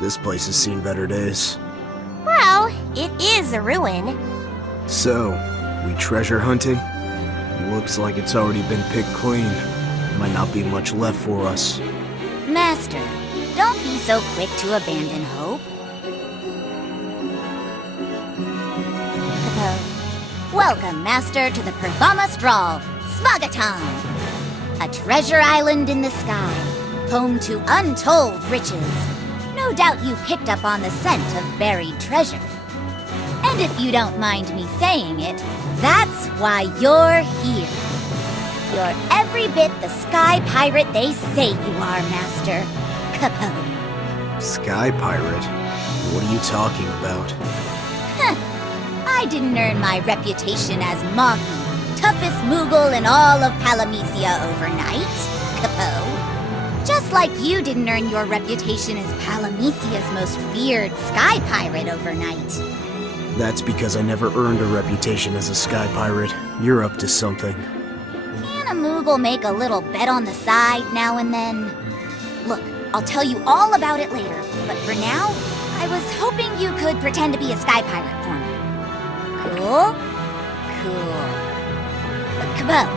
This place has seen better days. Well, it is a ruin. So, we treasure hunting? Looks like it's already been picked clean. Might not be much left for us. Master, don't be so quick to abandon hope. Welcome, Master, to the Pergamastral, Svagatam, a treasure island in the sky, home to untold riches. No doubt you picked up on the scent of buried treasure. And if you don't mind me saying it, that's why you're here. You're every bit the sky pirate they say you are, Master. Kapow. Sky pirate? What are you talking about? I didn't earn my reputation as Moggy, toughest Moogle in all of Palamecia overnight, Kapow. Just like you didn't earn your reputation as Palamecia's most feared sky pirate overnight. That's because I never earned a reputation as a sky pirate. You're up to something. Can a Moogle make a little bet on the side now and then? Look, I'll tell you all about it later, but for now, I was hoping you could pretend to be a sky pirate for me. Cool? Cool. Kaboom.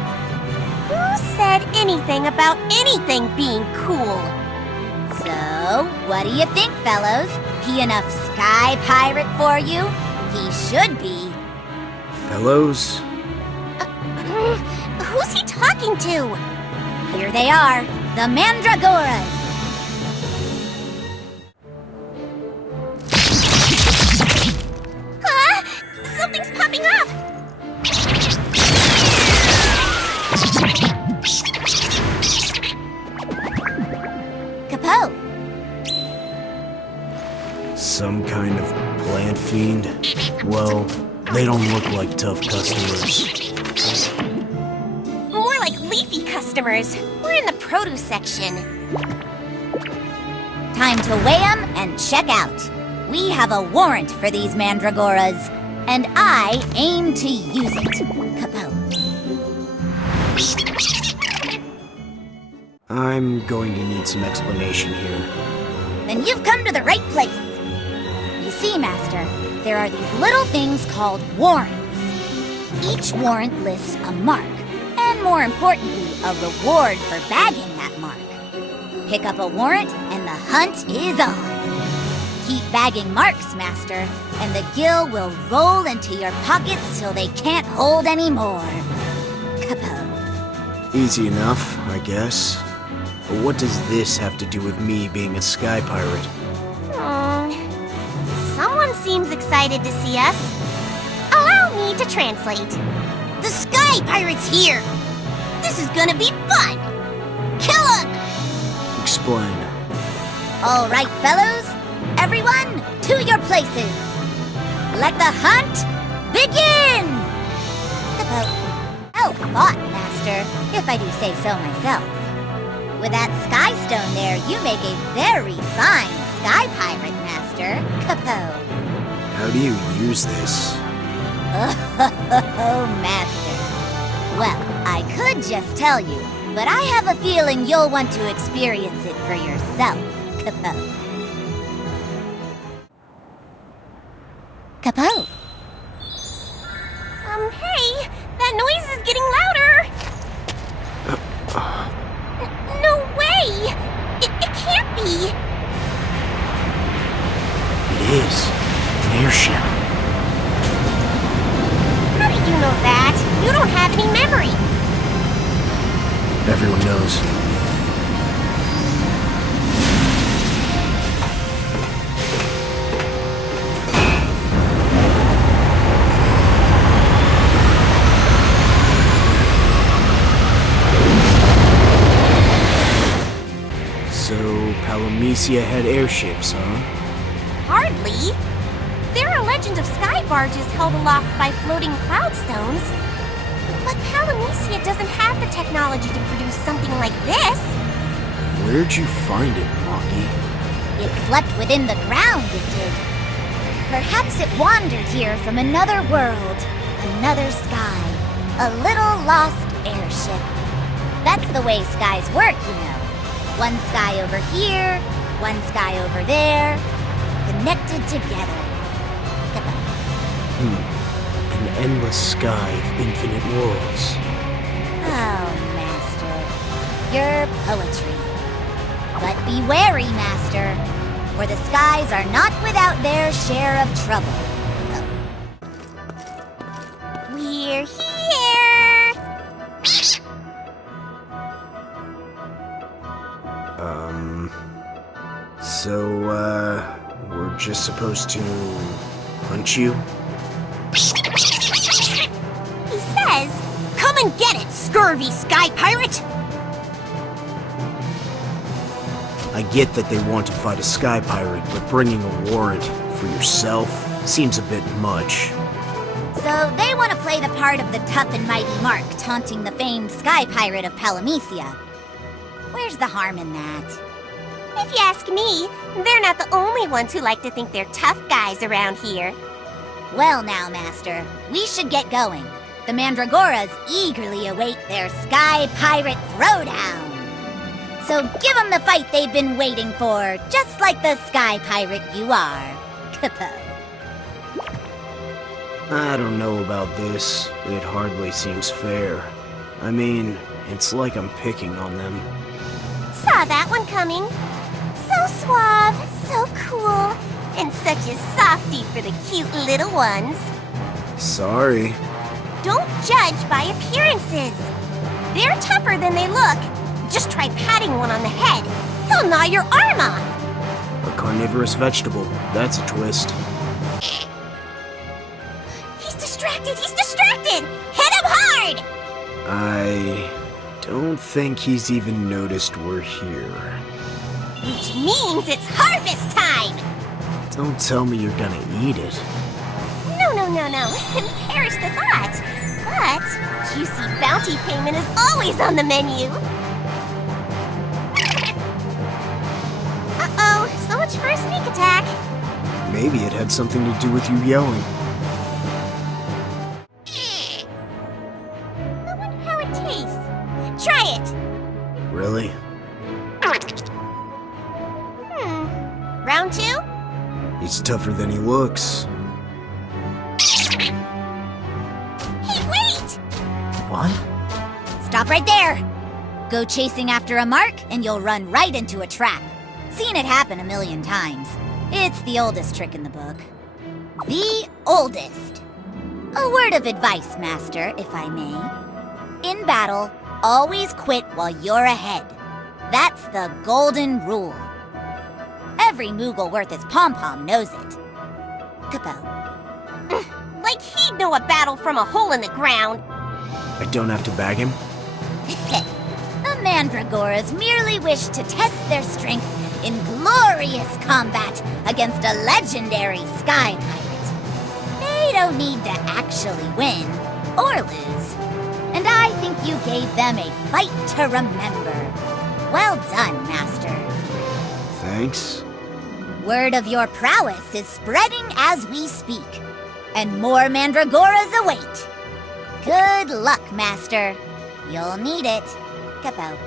Who said anything about anything being cool? So, what do you think, fellows? He enough sky pirate for you? He should be. Fellows? Who's he talking to? Here they are, the Mandragoras. Something's popping up! Kapow! Some kind of plant fiend? Well, they don't look like tough customers. More like leafy customers. We're in the produce section. Time to weigh 'em and check out. We have a warrant for these Mandragoras, and I aim to use it. Kapow. I'm going to need some explanation here. Then you've come to the right place. You see, Master, there are these little things called warrants. Each warrant lists a mark, and more importantly, a reward for bagging that mark. Pick up a warrant, and the hunt is on. Keep bagging marks, Master, and the gill will roll into your pockets till they can't hold any more. Kapow. Easy enough, I guess. But what does this have to do with me being a sky pirate? Someone seems excited to see us. Allow me to translate. The Sky Pirate's here! This is gonna be fun! Kill him! Explain. All right, fellows. Everyone, to your places. Let the hunt begin! Well fought, Master, if I do say so myself. With that sky stone there, you make a very fine sky pirate, Master. Kapow. How do you use this? Oh, Master. Well, I could just tell you, but I have a feeling you'll want to experience it for yourself. Kapow. Kapow. Hey, that noise is getting louder! No way! It can't be! It is. An airship. How did you know that? You don't have any memory. Everyone knows. So, Palamecia had airships, huh? Hardly. There are legends of sky barges held aloft by floating cloud stones. But Palamecia doesn't have the technology to produce something like this. Where'd you find it, Moggy? It slept within the ground, it did. Perhaps it wandered here from another world, another sky, a little lost airship. That's the way skies work, you know. One sky over here, one sky over there, connected together. An endless sky of infinite worlds. Oh, Master, your poetry. But be wary, Master, for the skies are not without their share of trouble. We're here! We're just supposed to hunt you? He says, "Come and get it, scurvy sky pirate!" I get that they want to fight a sky pirate, but bringing a warrant for yourself seems a bit much. So they want to play the part of the tough and mighty Mark, taunting the famed sky pirate of Palamecia. Where's the harm in that? If you ask me, they're not the only ones who like to think they're tough guys around here. Well now, Master, we should get going. The Mandragoras eagerly await their sky pirate throwdown. So give them the fight they've been waiting for, just like the sky pirate you are, Capo. I don't know about this. It hardly seems fair. I mean, it's like I'm picking on them. Saw that one coming. So suave, so cool, and such a softie for the cute little ones. Sorry. Don't judge by appearances. They're tougher than they look. Just try patting one on the head. He'll gnaw your arm off. A carnivorous vegetable. That's a twist. He's distracted! He's distracted! Hit him hard! I don't think he's even noticed we're here. Which means it's harvest time! Don't tell me you're gonna eat it. No. Perish the thought. But juicy bounty payment is always on the menu. Uh-oh, so much for a sneak attack. Maybe it had something to do with you yelling. I wonder how it tastes. Try it. Really? Round two? He's tougher than he looks. Hey, wait! What? Stop right there! Go chasing after a mark and you'll run right into a trap. Seen it happen a million times. It's the oldest trick in the book. The oldest. A word of advice, Master, if I may. In battle, always quit while you're ahead. That's the golden rule. Every Moogle worth his pom-pom knows it. Capo. Like he'd know a battle from a hole in the ground. I don't have to bag him? The Mandragoras merely wish to test their strength in glorious combat against a legendary sky pirate. They don't need to actually win or lose. And I think you gave them a fight to remember. Well done, Master. Thanks. Word of your prowess is spreading as we speak, and more Mandragoras await. Good luck, Master. You'll need it. Capo.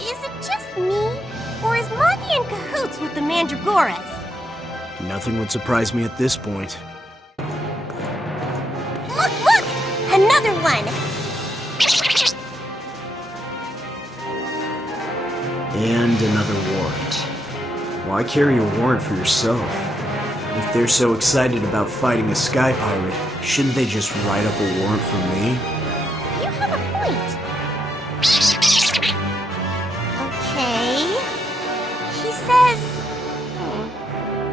Is it just me? Or is Monty in cahoots with the Mandragoras? Nothing would surprise me at this point. Look! Another one! And another warrant. Why carry a warrant for yourself? If they're so excited about fighting a sky pirate, shouldn't they just write up a warrant for me? You have a point. Okay. He says...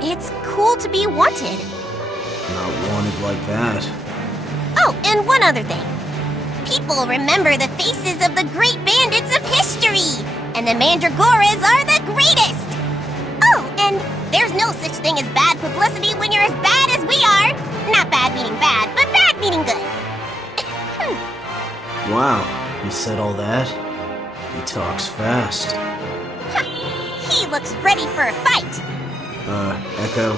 it's cool to be wanted. Not wanted like that. Oh, and one other thing. People remember the faces of the great bandits of history, and the Mandragoras are the greatest! Oh, and there's no such thing as bad publicity when you're as bad as we are! Not bad meaning bad, but bad meaning good. Wow, he said all that? He talks fast. He looks ready for a fight! Echo,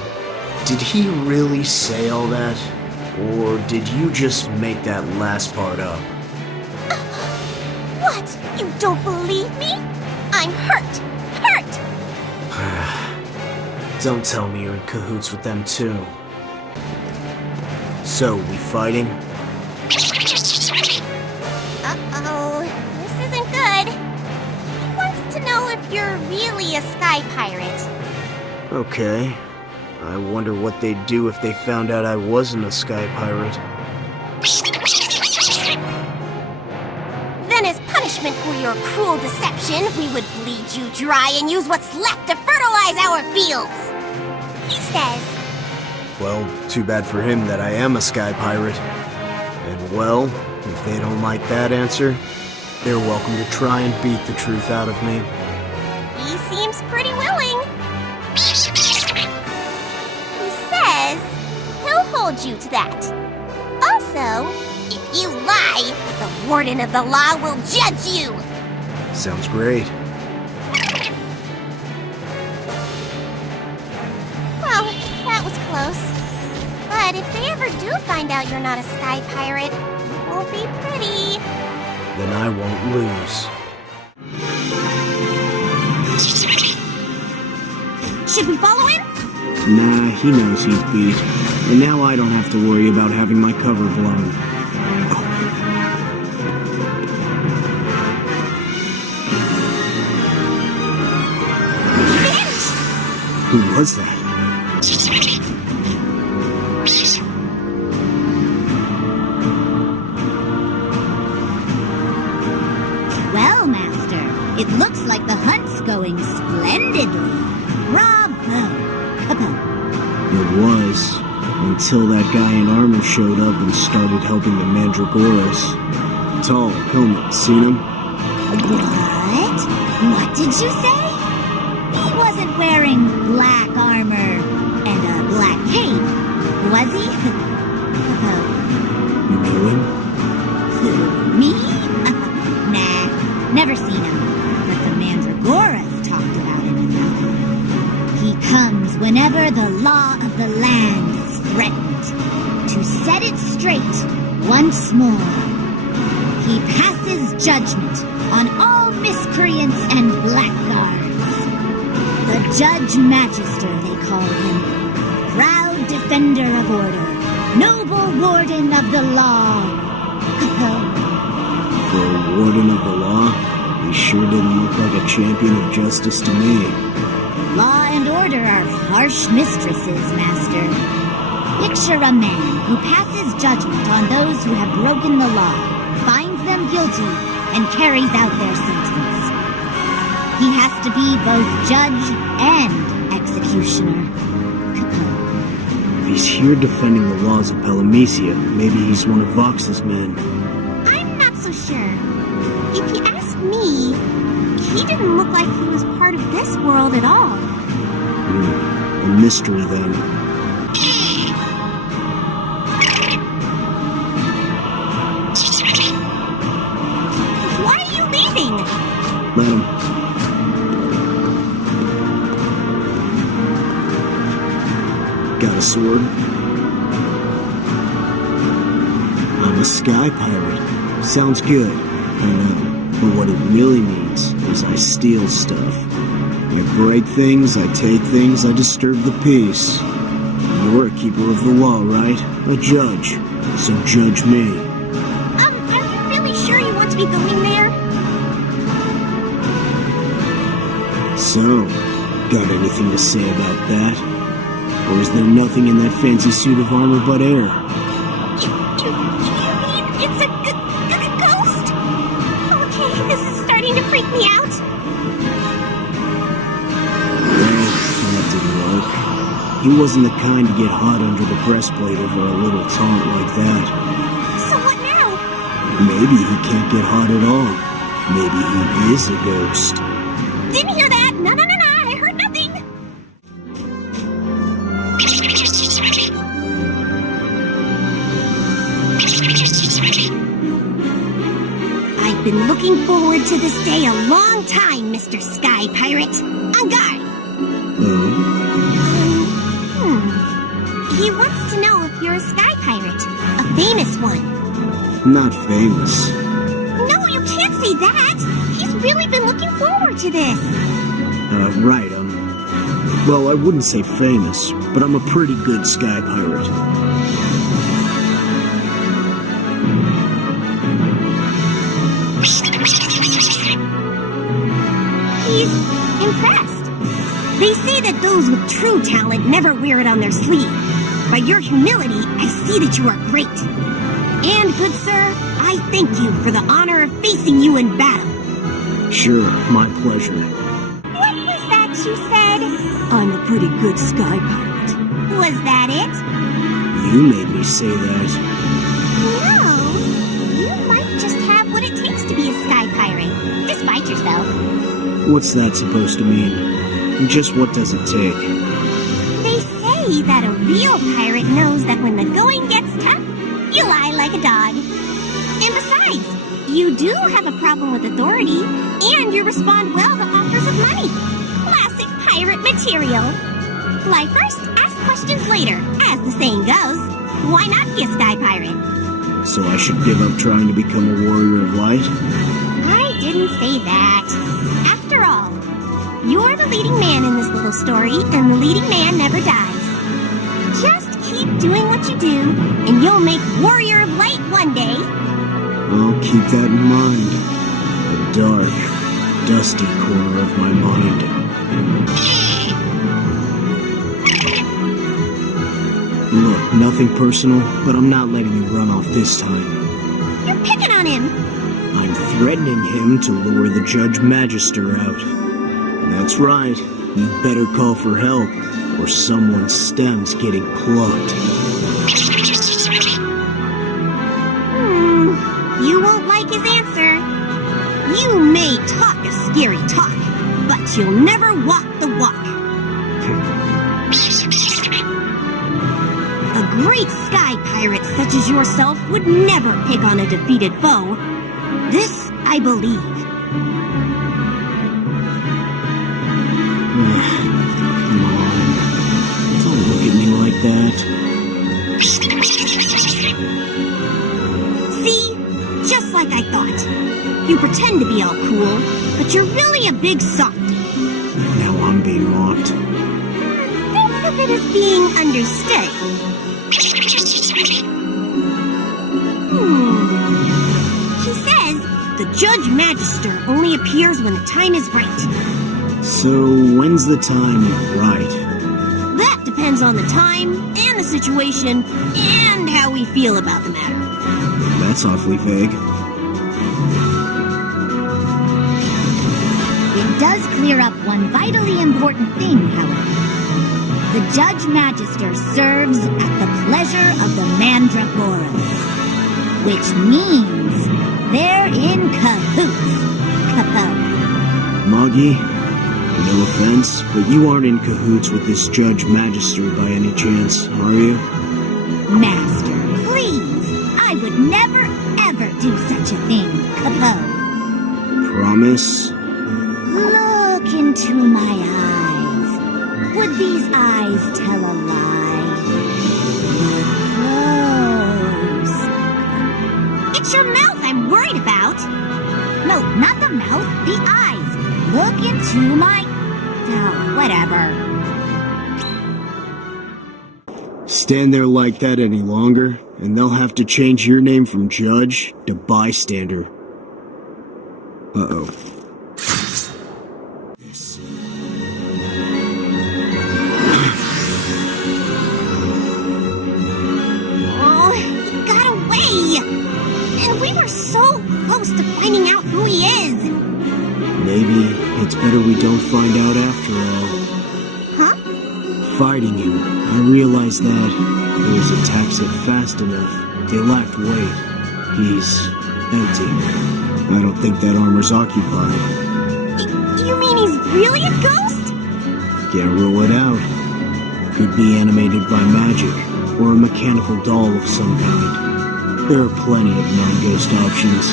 did he really say all that? Or did you just make that last part up? What? You don't believe me? I'm hurt! Hurt! Don't tell me you're in cahoots with them too. So, we fighting? Uh-oh, this isn't good. He wants to know if you're really a sky pirate. Okay. I wonder what they'd do if they found out I wasn't a sky pirate. Then as punishment for your cruel deception, we would bleed you dry and use what's left to fertilize our fields. He says. Well, too bad for him that I am a sky pirate. And well, if they don't like that answer, they're welcome to try and beat the truth out of me. He seems pretty willing. He says he'll hold you to that. Also, if you lie, the Warden of the Law will judge you. Sounds great. Well, that was close. But if they ever do find out you're not a sky pirate, it won't be pretty. Then I won't lose. Should we follow him? Nah, he knows he's beat. And now I don't have to worry about having my cover blown. Who was that? Well, Master, it looks like the hunt's going splendidly. Bravo! It was, until that guy in armor showed up and started helping the Mandragoras. Tall, helmet, seen him? What? What did you say? He wasn't wearing black armor and a black cape, was he? You knew him? Who, me? Nah, never seen him. But the Mandragoras talked about him enough. He comes whenever the law of the land is threatened, to set it straight once more. He passes judgment on all miscreants and blackguards. The Judge Magister, they call him. Proud defender of order. Noble warden of the law. For a warden of the law, he sure didn't look like a champion of justice to me. Law and order are harsh mistresses, Master. Picture a man who passes judgment on those who have broken the law, finds them guilty, and carries out their sentence. He has to be both judge and executioner. If he's here defending the laws of Palamecia, maybe he's one of Vox's men. I'm not so sure. If you ask me, he didn't look like he was part of this world at all. A mystery then. Why are you leaving? Let him. Got a sword? I'm a sky pirate. Sounds good, I know. But what it really means is I steal stuff. I break things, I take things, I disturb the peace. You're a keeper of the law, right? A judge. So judge me. Are you really sure you want to be going there? So, got anything to say about that? Or is there nothing in that fancy suit of armor but air? You mean it's a ghost? Okay, this is starting to freak me out. That didn't work. He wasn't the kind to get hot under the breastplate over a little taunt like that. So what now? Maybe he can't get hot at all. Maybe he is a ghost. Didn't hear that! No, I heard nothing! I've been looking forward to this day a long time, Mr. Sky Pirate. On guard! Oh? He wants to know if you're a sky pirate. A famous one. Not famous. No, you can't say that! He's I've really been looking forward to this. Right, well, I wouldn't say famous, but I'm a pretty good sky pirate. He's impressed. They say that those with true talent never wear it on their sleeve. By your humility, I see that you are great. And, good sir, I thank you for the honor of facing you in battle. Sure, my pleasure. What was that you said? I'm a pretty good sky pirate. Was that it? You made me say that. No. You might just have what it takes to be a sky pirate, despite yourself. What's that supposed to mean? And just what does it take? They say that a real pirate knows that when the going gets tough, you lie like a dog. And besides, you do have a problem with authority, and you respond well to offers of money. Classic pirate material. Fly first, ask questions later. As the saying goes, why not be a sky pirate? So I should give up trying to become a warrior of light? I didn't say that. After all, you're the leading man in this little story, and the leading man never dies. Just keep doing what you do, and you'll make warrior of light one day. I'll keep that in mind. A dark, dusty corner of my mind. Look, nothing personal, but I'm not letting you run off this time. You're picking on him. I'm threatening him to lure the Judge Magister out. That's right. You better call for help, or someone's stem's getting plucked. You won't like his answer. You may talk a scary talk, but you'll never walk the walk. A great sky pirate such as yourself would never pick on a defeated foe. This I believe. Come on. Don't look at me like that. See? Just like I thought. You pretend to be all cool, but you're really a big softy. Now I'm being mocked. Think of it as being understood. He says the Judge Magister only appears when the time is right. So, when's the time right? That depends on the time, and the situation, and how we feel about the matter. That's awfully vague. It does clear up one vitally important thing, however. The Judge Magister serves at the pleasure of the Mandragoras, which means they're in cahoots. Capo. Moggy, no offense, but you aren't in cahoots with this Judge Magister by any chance, are you? Master, please. I would never, ever do such a thing, Capo. Promise? Look into my eyes. Would these eyes tell a lie? Look close. It's your mouth I'm worried about. No, not the mouth, the eyes. Look into my... Oh, whatever. Stand there like that any longer, and they'll have to change your name from Judge to Bystander. Uh-oh. Oh, he got away! And we were so close to finding out who he is. Maybe it's better we don't find out after all. Huh? Fighting you, I realized that those attacks hit fast enough. They lacked weight. He's empty. I don't think that armor's occupied. You mean he's really a ghost? Can't rule it out. Could be animated by magic, or a mechanical doll of some kind. There are plenty of non-ghost options.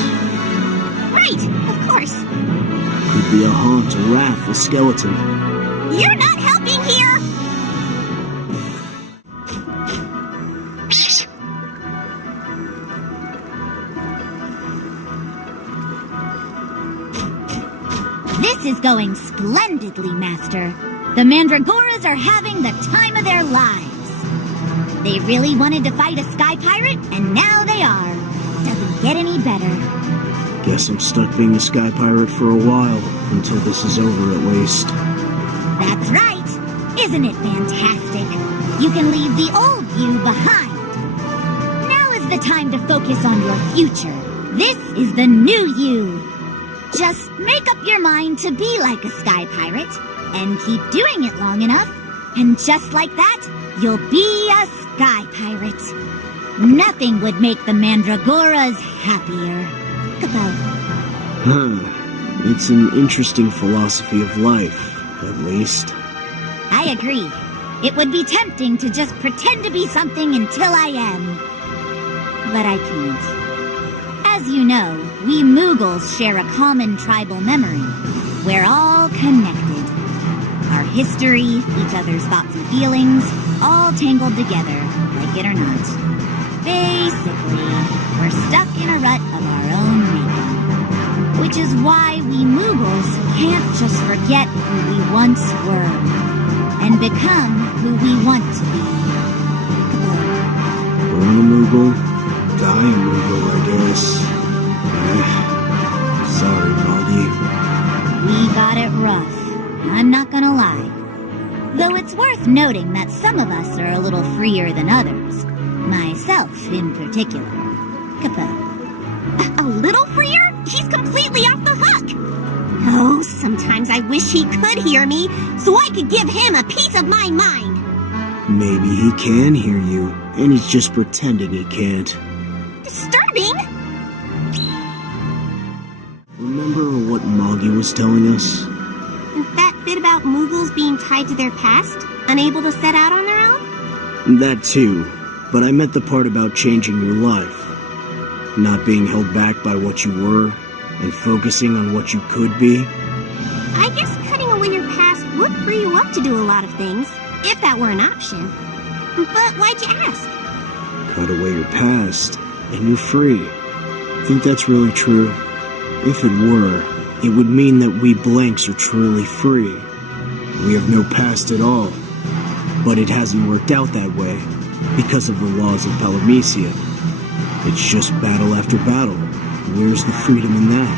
Right, of course. Could be a haunt, a wrath, a skeleton. You're not helping here! This is going splendidly, Master. The Mandragoras are having the time of their lives. They really wanted to fight a sky pirate, and now they are. Doesn't get any better. Guess I'm stuck being a sky pirate for a while, until this is over at least. That's right. Isn't it fantastic? You can leave the old you behind. Now is the time to focus on your future. This is the new you. Just make up your mind to be like a sky pirate, and keep doing it long enough, and just like that, you'll be a sky pirate. Nothing would make the Mandragoras happier. Kapow. It's an interesting philosophy of life, at least. I agree. It would be tempting to just pretend to be something until I am. But I can't. As you know, we Moogles share a common tribal memory. We're all connected. Our history, each other's thoughts and feelings, all tangled together, like it or not. Basically, we're stuck in a rut of our own making. Which is why we Moogles can't just forget who we once were, and become who we want to be. Born a Moogle, die a Moogle, I guess. Sorry, Moggy. We got it rough. I'm not gonna lie. Though it's worth noting that some of us are a little freer than others. Myself, in particular. A little freer? He's completely off the hook. Oh, sometimes I wish he could hear me, so I could give him a piece of my mind. Maybe he can hear you, and he's just pretending he can't. Disturbing? Remember what Moggy was telling us? That bit about Moogles being tied to their past, unable to set out on their own? That too, but I meant the part about changing your life. Not being held back by what you were, and focusing on what you could be. I guess cutting away your past would free you up to do a lot of things, if that were an option. But why'd you ask? Cut away your past, and you're free. Think that's really true? If it were, it would mean that we blanks are truly free. We have no past at all. But it hasn't worked out that way, because of the laws of Palamecia. It's just battle after battle. Where's the freedom in that?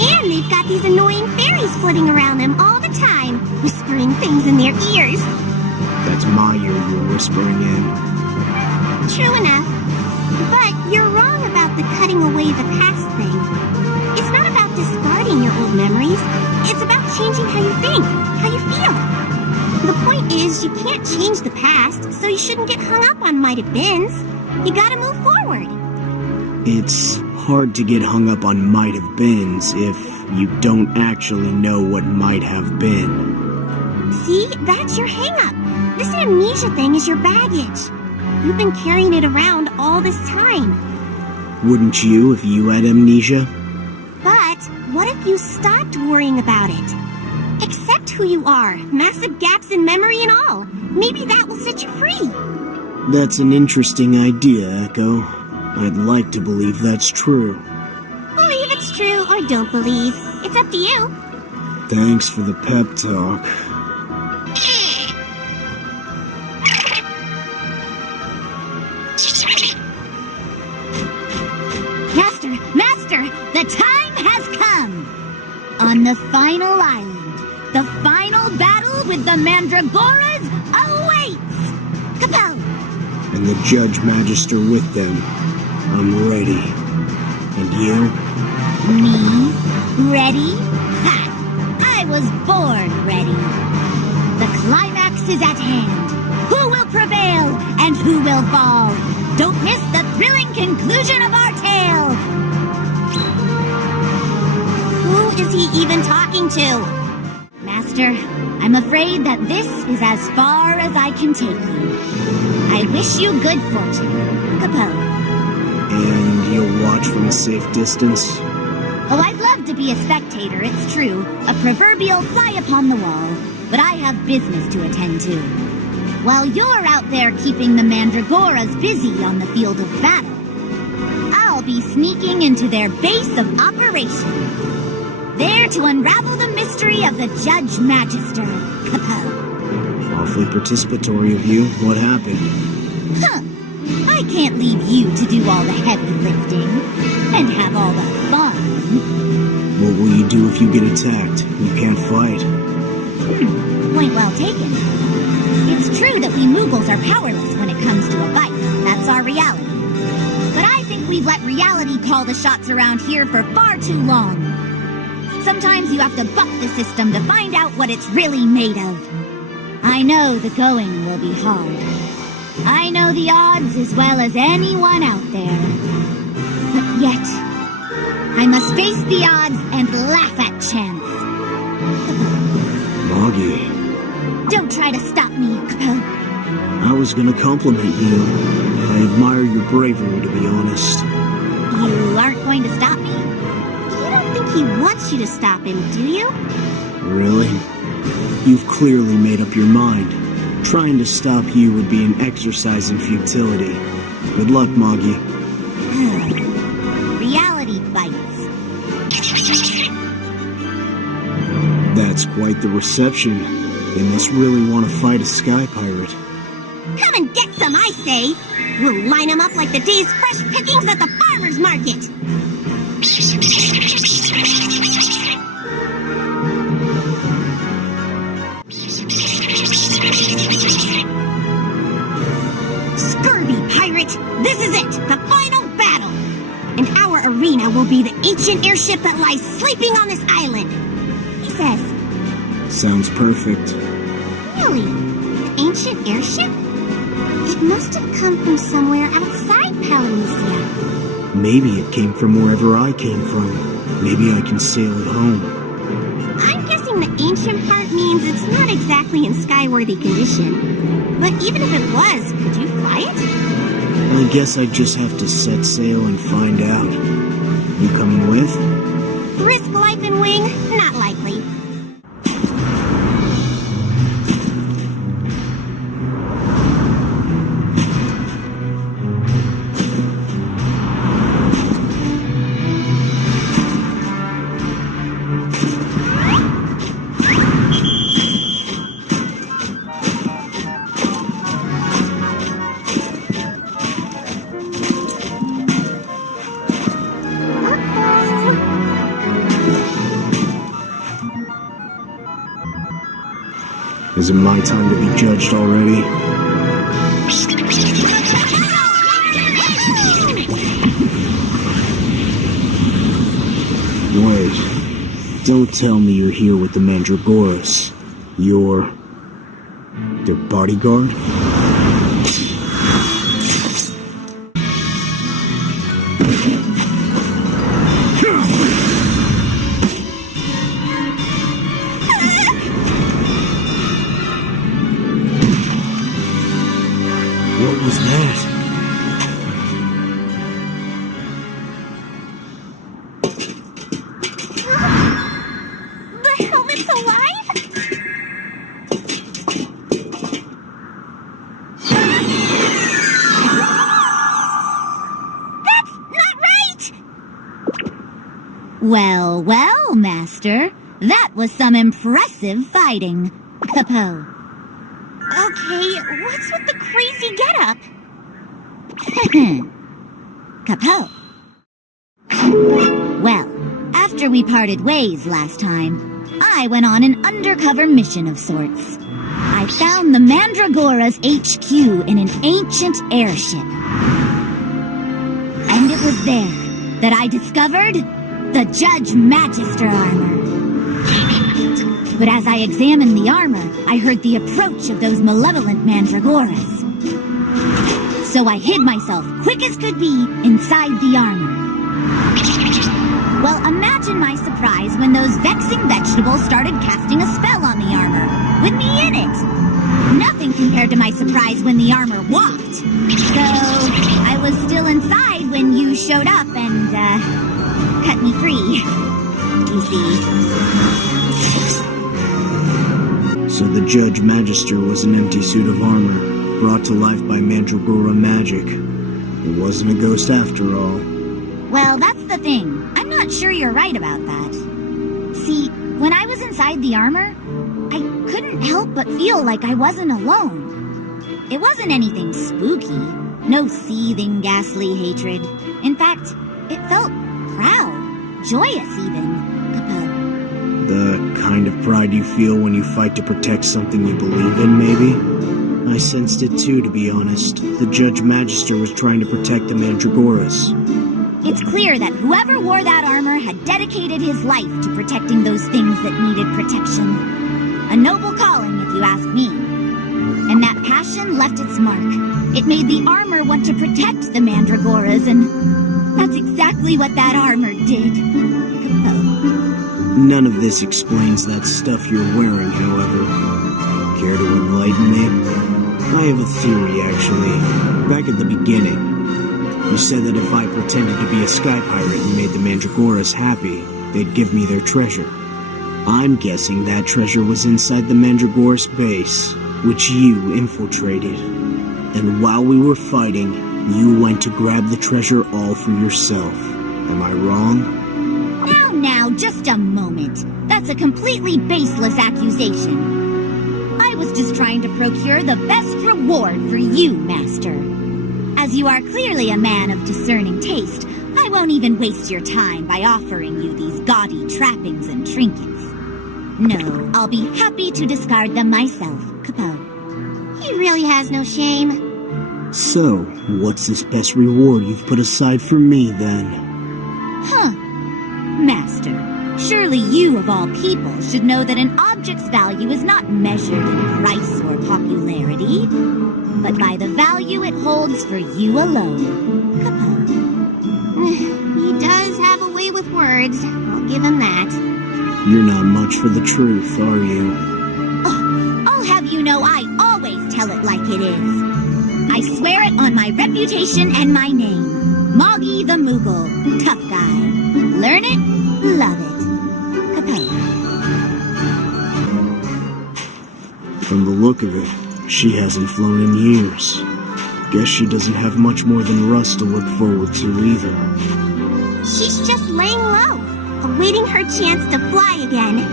And they've got these annoying fairies flitting around them all the time, whispering things in their ears. That's my ear you're whispering in. True enough. But you're wrong about the cutting away the past thing. It's not about discarding your old memories. It's about changing how you think, how you feel. The point is, you can't change the past, so you shouldn't get hung up on might have beens. You gotta move forward. It's hard to get hung up on might have beens if you don't actually know what might have been. See, that's your hang-up. This amnesia thing is your baggage. You've been carrying it around all this time. Wouldn't you if you had amnesia? But what if you stopped worrying about it? Accept who you are, massive gaps in memory and all. Maybe that will set you free. That's an interesting idea, Echo. I'd like to believe that's true. Believe it's true or don't believe. It's up to you. Thanks for the pep talk. Master, the time has come! On the final island, the final battle with the Mandragoras awaits! Kapow! And the Judge Magister with them. I'm ready. And you? Me? Ready? Ha! I was born ready. The climax is at hand. Who will prevail and who will fall? Don't miss the thrilling conclusion of our tale! Who is he even talking to? Master, I'm afraid that this is as far as I can take you. I wish you good fortune. Kapow. And you'll watch from a safe distance? Oh, I'd love to be a spectator, it's true. A proverbial fly upon the wall. But I have business to attend to. While you're out there keeping the Mandragoras busy on the field of battle, I'll be sneaking into their base of operations. there to unravel the mystery of the Judge Magister, Capo. Awfully participatory of you. What happened? Huh. I can't leave you to do all the heavy lifting and have all the fun. What will you do if you get attacked? You can't fight. Point well taken. It's true that we Moogles are powerless when it comes to a fight. That's our reality. But I think we've let reality call the shots around here for far too long. Sometimes you have to buck the system to find out what it's really made of. I know the going will be hard. I know the odds as well as anyone out there. But yet, I must face the odds and laugh at chance. Moggy. Don't try to stop me, Capo. I was gonna compliment you. I admire your bravery, to be honest. You aren't going to stop me? You don't think he wants you to stop him, do you? Really? You've clearly made up your mind. Trying to stop you would be an exercise in futility. Good luck, Moggy. Reality bites. That's quite the reception. They must really want to fight a sky pirate. Come and get some, I say! We'll line them up like the day's fresh pickings at the farmer's market! Scurvy pirate! This is it! The final battle! And our arena will be the ancient airship that lies sleeping on this island! He says. Sounds perfect. Really? The ancient airship? It must have come from somewhere outside Palamecia. Maybe it came from wherever I came from. Maybe I can sail it home. I'm guessing the ancient part means it's not exactly in skyworthy condition. But even if it was, could you fly it? I guess I just have to set sail and find out. You coming with? Risk life and wing? Not likely. Is it my time to be judged already? Wait. Don't tell me you're here with the Mandragoras. You're... their bodyguard? What was that? The helmet's alive? That's not right! Well, well, Master. That was some impressive fighting, Capo. Okay, what's with the crazy getup? Capo. Well, after we parted ways last time, I went on an undercover mission of sorts. I found the Mandragoras HQ in an ancient airship. And it was there that I discovered the Judge Magister armor. But as I examined the armor, I heard the approach of those malevolent Mandragoras. So I hid myself quick as could be inside the armor. Well, imagine my surprise when those vexing vegetables started casting a spell on the armor, with me in it. Nothing compared to my surprise when the armor walked. So I was still inside when you showed up and, cut me free. You see. So the Judge Magister was an empty suit of armor, brought to life by Mandragora magic. It wasn't a ghost after all. Well, that's the thing. I'm not sure you're right about that. See, when I was inside the armor, I couldn't help but feel like I wasn't alone. It wasn't anything spooky, no seething, ghastly hatred. In fact, it felt proud, joyous even, Capo. The kind of pride you feel when you fight to protect something you believe in, maybe? I sensed it too, to be honest. The Judge Magister was trying to protect the Mandragoras. It's clear that whoever wore that armor had dedicated his life to protecting those things that needed protection. A noble calling, if you ask me. And that passion left its mark. It made the armor want to protect the Mandragoras, and that's exactly what that armor did. Capo. None of this explains that stuff you're wearing, however. Care to enlighten me? I have a theory, actually. Back at the beginning, you said that if I pretended to be a sky pirate and made the Mandragoras happy, they'd give me their treasure. I'm guessing that treasure was inside the Mandragoras base, which you infiltrated. And while we were fighting, you went to grab the treasure all for yourself. Am I wrong? Now, just a moment. That's a completely baseless accusation. I was just trying to procure the best reward for you, Master. As you are clearly a man of discerning taste, I won't even waste your time by offering you these gaudy trappings and trinkets. No, I'll be happy to discard them myself, Capo. He really has no shame. So, what's this best reward you've put aside for me, then? Huh. Master, surely you of all people should know that an object's value is not measured in price or popularity, but by the value it holds for you alone, Capo. He does have a way with words. I'll give him that. You're not much for the truth, are you? Oh, I'll have you know I always tell it like it is. I swear it on my reputation and my name. Moggy the Moogle, tough guy. Learn it, love it. Capo. From the look of it, she hasn't flown in years. Guess she doesn't have much more than rust to look forward to either. She's just laying low, awaiting her chance to fly again.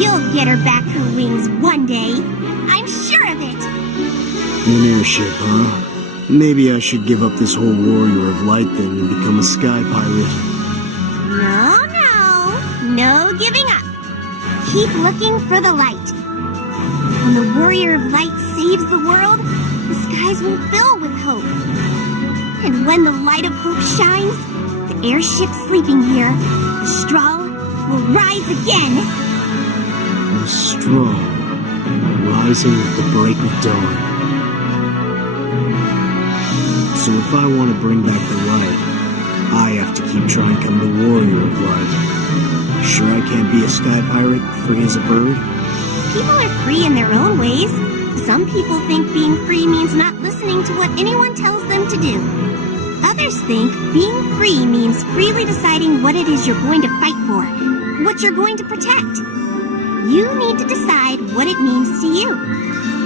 You'll get her back her wings one day. I'm sure of it. An airship, huh? Maybe I should give up this whole warrior of light thing and become a sky pirate. No giving up. Keep looking for the light. When the warrior of light saves the world, the skies will fill with hope. And when the light of hope shines, the airship sleeping here, the straw, will rise again. The straw, rising with the break of dawn. So if I want to bring back the light, I have to keep trying to become the warrior of light. Sure I can't be a sky pirate, free as a bird? People are free in their own ways. Some people think being free means not listening to what anyone tells them to do. Others think being free means freely deciding what it is you're going to fight for, what you're going to protect. You need to decide what it means to you.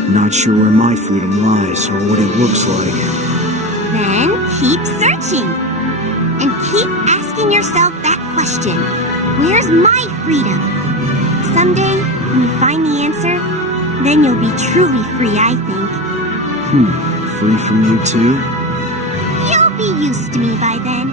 Not sure where my freedom lies or what it looks like. Then keep searching. And keep asking yourself that question. Where's my freedom? Someday, when you find the answer, then you'll be truly free, I think. Free from you too? You'll be used to me by then.